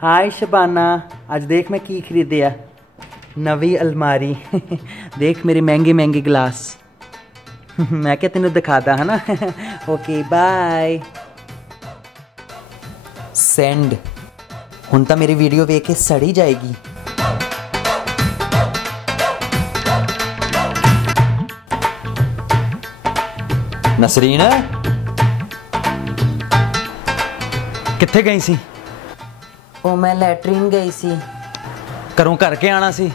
हाय शबाना, आज देख मैं की खरीदिया नवी अलमारी। देख मेरे महंगे महंगे गिलास। मैं क्या तेन दिखाता है ना। Okay bye. सेंड। हुण तां मेरी वीडियो वेख के सड़ी जाएगी। नसरीन कित्थे गई सी? ओ मैं लैटरीन गई सी। घरों करके आना सी।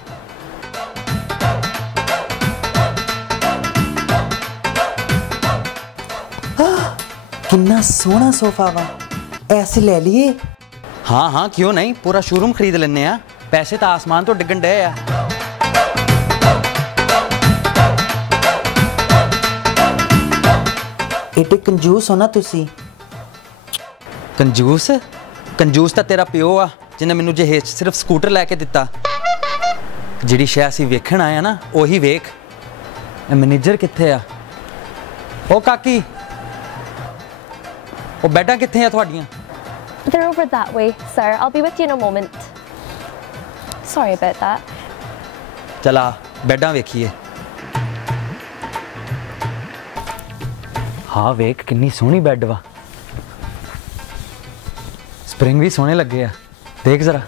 कितना सोहना सोफा वा, ऐसे ले लिए? हाँ हाँ क्यों नहीं, पूरा शोरूम खरीद लेने आ। पैसे तो आसमान तो डिगन डे आ। एडे कंजूस हो ना तुसी। कंजूस? कंजूस तो तेरा प्यो आ जिन्हें मैनू जहेज सिर्फ स्कूटर लैके दिता। जिहड़ी शै असीं वेखण आए ना उही वेख। मैनेजर कित्थे आ? ओ काकी, ओ बैडां कित्थे आ तुहाडियां? They're over that way, sir. I'll be with you in a moment. Sorry about that. चला बैडां वेखिए। हाँ वेख कितनी सोहनी बैड वा। स्प्रिंग भी सोहने लगे आ, देख जरा।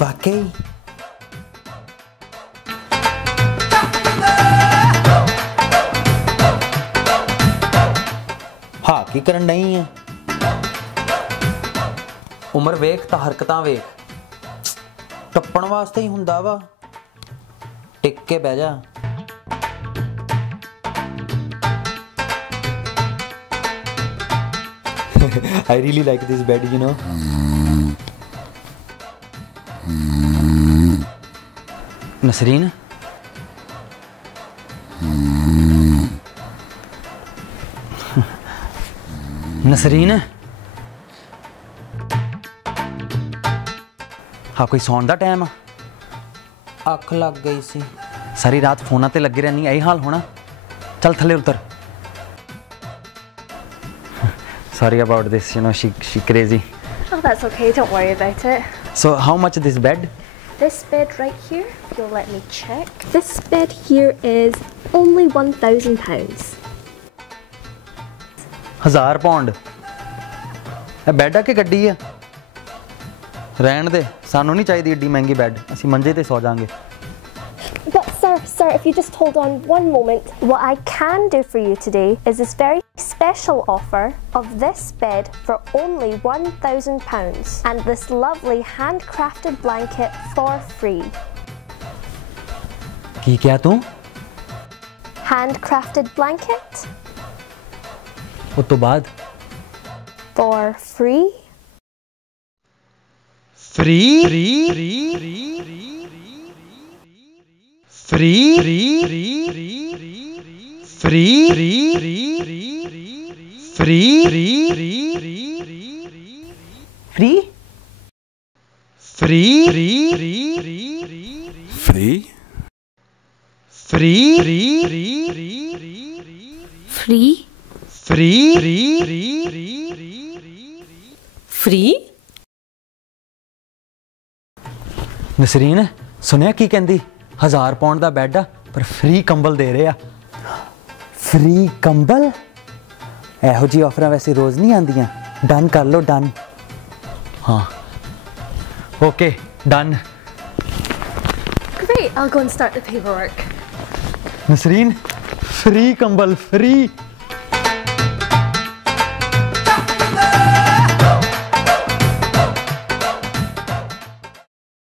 वाकई हाँ की करन नहीं है। उम्र वेख तो हरकतां वेख। टप्पण वास्ते ही हुंदा वा। टिक के बह जा। I really like this bed, you know. Nasreen, Nasreen, हाँ कोई सौन दा टाइम आ? अख लग गई सी। सारी रात फोना ते लगे रहनी, यही हाल होना। चल थले उतर। Sorry about this, you know, she crazy. Oh, that's okay. Don't worry about it. So how much this bed? This bed right here, if you'll let me check. This bed here is only £1,000. £1000? ਇਹ bed ਆ ਕਿ ਗੱਡੀ ਆ? ਰਹਿਣ ਦੇ, ਸਾਨੂੰ ਨਹੀਂ ਚਾਹੀਦੀ ਏਡੀ ਮਹਿੰਗੀ ਬੈਡ। ਅਸੀਂ ਮੰਜੇ ਤੇ ਸੌ ਜਾਾਂਗੇ। But sir, if you just hold on one moment, what I can do for you today is this very special offer of this bed for only £1,000 and this lovely handcrafted blanket for free. ਕੀ ਕਿਹਾ ਤੂੰ? Handcrafted blanket ਉਸ ਤੋਂ ਬਾਅਦ for free. Free? Nasreen सुनिया की कहती? £1000 का bad आ पर फ्री कंबल दे रहे आ। फ्री कंबल? एहो जी ऑफर वैसे रोज नहीं आंदियां। डन कर लो, डन। हाँ okay done. Great, I'll go and start the paperwork. Nasreen free कंबल, फ्री।